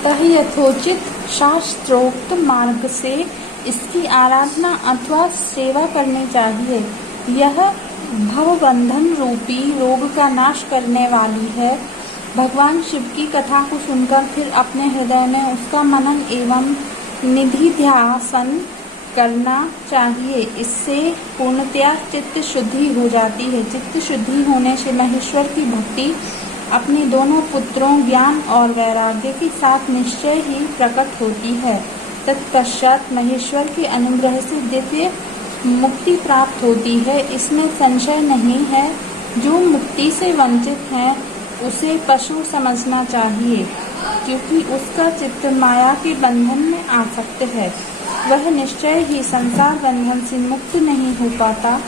अतः यथोचित शास्त्रोक्त मार्ग से इसकी आराधना अथवा सेवा करनी चाहिए। यह भवबंधन रूपी रोग का नाश करने वाली है। भगवान शिव की कथा को सुनकर फिर अपने हृदय में उसका मनन एवं निधिध्यासन करना चाहिए। इससे पूर्णतया चित्त शुद्धि हो जाती है। चित्त शुद्धि होने से महेश्वर की भक्ति अपने दोनों पुत्रों ज्ञान और वैराग्य के साथ निश्चय ही प्रकट होती है। तत्पश्चात महेश्वर के अनुग्रह से दिव्य मुक्ति प्राप्त होती है, इसमें संशय नहीं है। जो मुक्ति से वंचित है उसे पशु समझना चाहिए, क्योंकि उसका चित्त माया के बंधन में आसक्त है। वह निश्चय ही संसार बंधन से मुक्त नहीं हो पाता।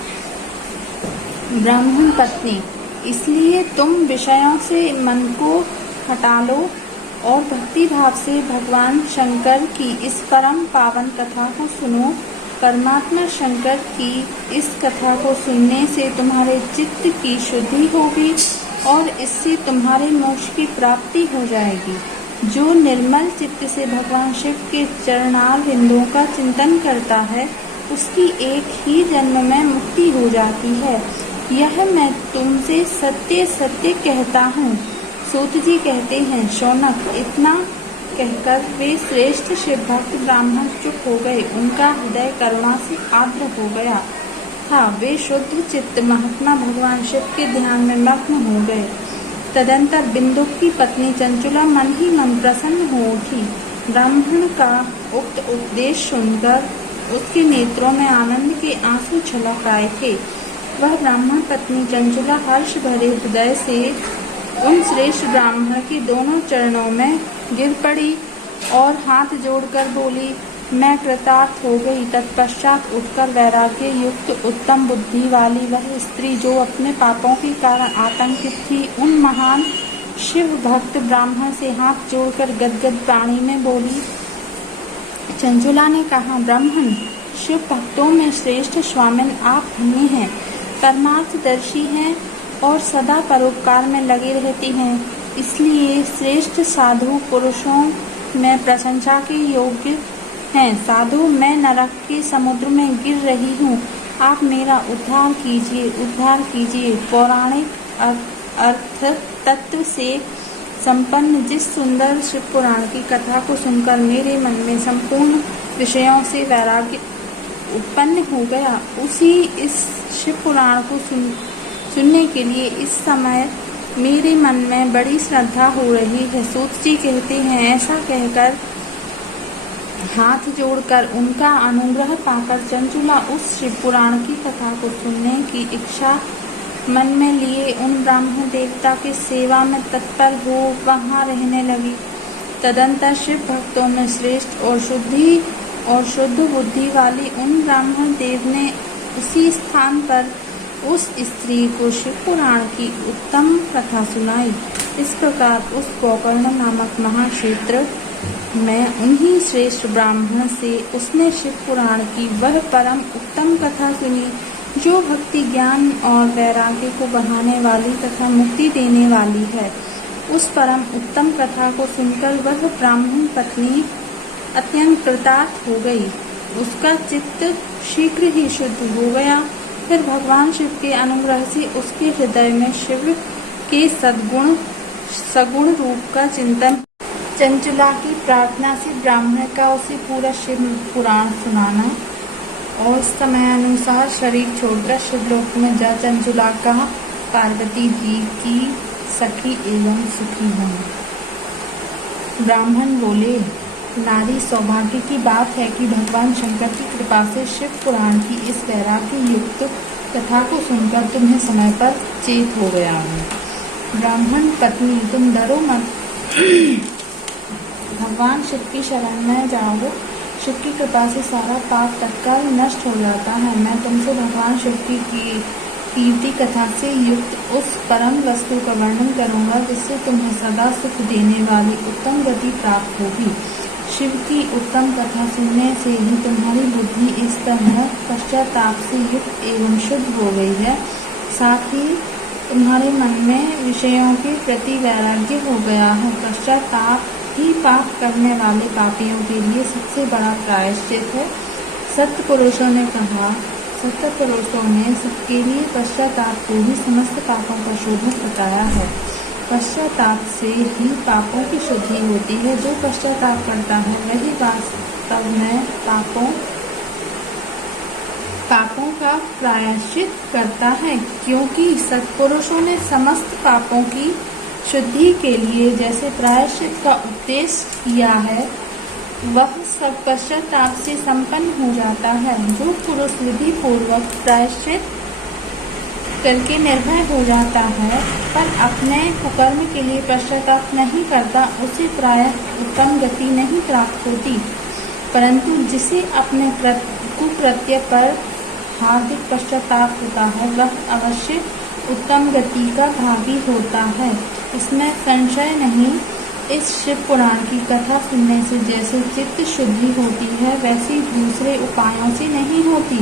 ब्राह्मण पत्नी, इसलिए तुम विषयों से मन को हटा लो और भक्ति भाव से भगवान शंकर की इस परम पावन कथा को सुनो। परमात्मा शंकर की इस कथा को सुनने से तुम्हारे चित्त की शुद्धि होगी और इससे तुम्हारे मोक्ष की प्राप्ति हो जाएगी। जो निर्मल चित्त से भगवान शिव के चरणारविंदों का चिंतन करता है उसकी एक ही जन्म में मुक्ति हो जाती है। यह मैं तुमसे सत्य सत्य कहता हूँ। सूत जी कहते हैं, शौनक, इतना कहकर वे श्रेष्ठ शिव भक्त ब्राह्मण चुप हो गए। उनका हृदय करुणा से आर्द्र हो गया था। वे शुद्ध चित्त महात्मा भगवान शिव के ध्यान में मग्न हो गए। तदंतर बिंदु की पत्नी चंचुला मन ही मन प्रसन्न हो उठी। ब्राह्मण का उक्त उपदेश सुनकर उसके नेत्रों में आनंद के आंसू छलक आए थे। वह ब्राह्मण पत्नी चंचुला हर्ष भरे हृदय से उन श्रेष्ठ ब्राह्मण के दोनों चरणों में गिर पड़ी और हाथ जोड़कर बोली, मैं कृतार्थ हो गई। तत्पश्चात उठकर वैराग्य युक्त उत्तम बुद्धि वाली वह स्त्री जो अपने पापों के कारण आतंकित थी, उन महान शिव भक्त ब्राह्मण से हाथ जोड़कर गदगद वाणी में बोली। चंचुला ने कहा, ब्राह्मण, शिव भक्तों में श्रेष्ठ स्वामिन आप धन्य हैं, परमार्थदर्शी हैं और सदा परोपकार में लगे रहती हैं। इसलिए श्रेष्ठ साधु पुरुषों में प्रशंसा के योग्य हैं। साधु, मैं नरक के समुद्र में गिर रही हूँ, आप मेरा उद्धार कीजिए, उद्धार कीजिए। पौराणिक अर्थ तत्व से संपन्न जिस सुंदर शिव पुराण की कथा को सुनकर मेरे मन में संपूर्ण विषयों से वैराग्य उत्पन्न हो गया, उसी इस शिव पुराण को सुनने के लिए इस समय मेरे मन में बड़ी श्रद्धा हो रही है। सूत जी कहते हैं, ऐसा कहकर हाथ जोड़कर उनका अनुग्रह पाकर चंचुला उस शिव पुराण की कथा को सुनने की इच्छा मन में लिए उन ब्राह्मण देवता की सेवा में तत्पर हो वहाँ रहने लगी। तदंतर शिव भक्तों में श्रेष्ठ और शुद्ध बुद्धि वाली उन ब्राह्मण देव ने उसी स्थान पर उस स्त्री को शिव पुराण की उत्तम कथा सुनाई। इस प्रकार उस गोकर्ण नामक महाक्षेत्र में उन्हीं श्रेष्ठ ब्राह्मण से उसने शिव पुराण की वह परम उत्तम कथा सुनी, जो भक्ति ज्ञान और वैराग्य को बढ़ाने वाली तथा मुक्ति देने वाली है। उस परम उत्तम कथा को सुनकर वह ब्राह्मण पत्नी अत्यंत कृतार्थ हो गई। उसका चित्त शीघ्र ही शुद्ध हो गया। फिर भगवान शिव के अनुग्रह से उसके हृदय में शिव के सगुण रूप का चिंतन। चंचुला की प्रार्थना से ब्राह्मण का उसे पूरा शिव पुराण सुनाना और समय अनुसार शरीर छोड़कर शिवलोक में जा चंचुला का पार्वती जी की सखी एवं सुखी होना। ब्राह्मण बोले, नारी सौभाग्य की बात है कि भगवान शंकर की कृपा से शिव पुराण की इस वैराग्य युक्त कथा को सुनकर तुम्हें समय पर चेत हो गया हूँ। ब्राह्मण पत्नी, तुम डरो मत, भगवान शिव की शरण में जाओ। शिव की कृपा से सारा पाप तत्काल नष्ट हो जाता है। मैं तुमसे भगवान शिव की कीर्ति कथा से युक्त उस परम वस्तु का वर्णन करूंगा, जिससे तुम्हें सदा सुख देने वाली उत्तम गति प्राप्त होगी। शिव की उत्तम कथा सुनने से ही तुम्हारी बुद्धि इस तरह पश्चाताप से युक्त एवं शुद्ध हो गई है। साथ ही तुम्हारे मन में विषयों के प्रति वैराग्य हो गया है। पश्चाताप ही पाप करने वाले पापियों के लिए सबसे बड़ा प्रायश्चित है। सत्य पुरुषों ने सबके लिए पश्चाताप को ही समस्त पापों का शोधक बताया है। पश्चाताप से ही पापों की शुद्धि होती है। जो पश्चाताप करता है वही वास्तव में पापों का प्रायश्चित करता है, क्योंकि सत्पुरुषों ने समस्त पापों की शुद्धि के लिए जैसे प्रायश्चित का उपदेश किया है, वह सब पश्चाताप से संपन्न हो जाता है। जो पुरुष विधि पूर्वक प्रायश्चित करके निर्भय हो जाता है पर अपने कुकर्म के लिए पश्चाताप नहीं करता, उसे प्रायः उत्तम गति नहीं प्राप्त होती, परंतु जिसे अपने कुकृत्य पर हार्दिक पश्चाताप होता है वह अवश्य उत्तम गति का भागी होता है। इसमें संशय नहीं। इस शिव पुराण की कथा सुनने से जैसे चित्त शुद्धि होती है वैसी दूसरे उपायों से नहीं होती।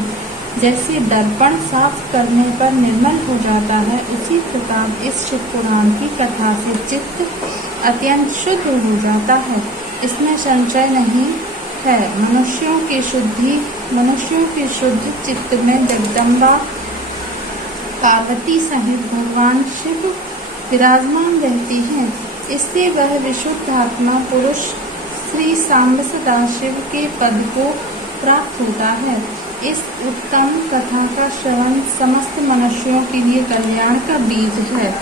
जैसे दर्पण साफ करने पर निर्मल हो जाता है, उसी प्रकार इस शिव पुराण की कथा से चित्त अत्यंत शुद्ध हो जाता है। इसमें संशय नहीं है। मनुष्यों के शुद्ध चित्त में जगदम्बा पार्वती सहित भगवान शिव विराजमान रहते हैं। इससे वह विशुद्ध आत्मा पुरुष श्री सांब सदाशिव के पद को प्राप्त होता है। इस उत्तम कथा का श्रवण समस्त मनुष्यों के लिए कल्याण का बीज है।